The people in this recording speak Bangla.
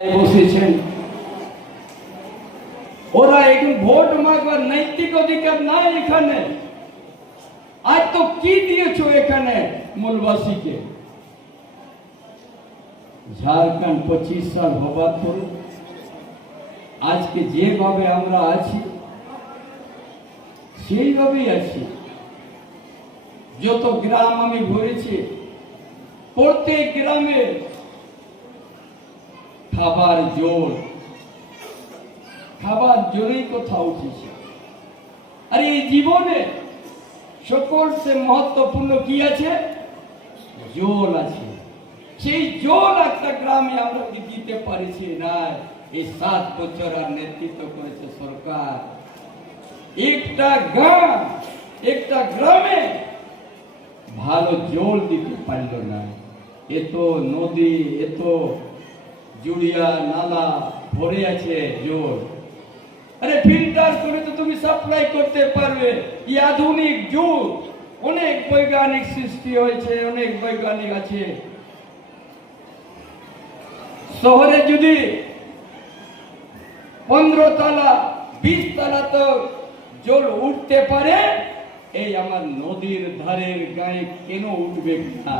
বসেছেন। ওরা এখন ভোট মাগবার নৈতিক অধিকার নাই এখানে। আজ তো কি দিয়েছো এখানে মূলবাসীকে? ঝাড়খণ্ড 25 সাল হবার পর আজকে যেভাবে আমরা আছি সেইভাবেই আছি। যত গ্রাম আমি ঘুরেছি, প্রত্যেক গ্রামে খাবার জোরেই কথা উঠেছে। আর এই জীবনে সকল সে মহত্বপূর্ণ কি আছে? জল আছে। সেই জল একটা গ্রামে আমরা কি দিতে পারছি না। এই 7 বছর আর নেতৃত্ব করেছে সরকার। একটা গ্রামে ভালো জল দিতে পারল না। এত নদী, এত জুড়িয়া নালা ভরে আছে জল। আরে ফিল্টার করে তো তুমি সাপ্লাই করতে পারবে। এই আধুনিক যুগ, অনেক বৈজ্ঞানিক সৃষ্টি হয়েছে, অনেক বৈজ্ঞানিক আছে। শহরে যদি 15 তলা 20 তলা তো জল উঠতে পারে, এই আমার নদীর ধারের গায়ে কেন উঠবে না?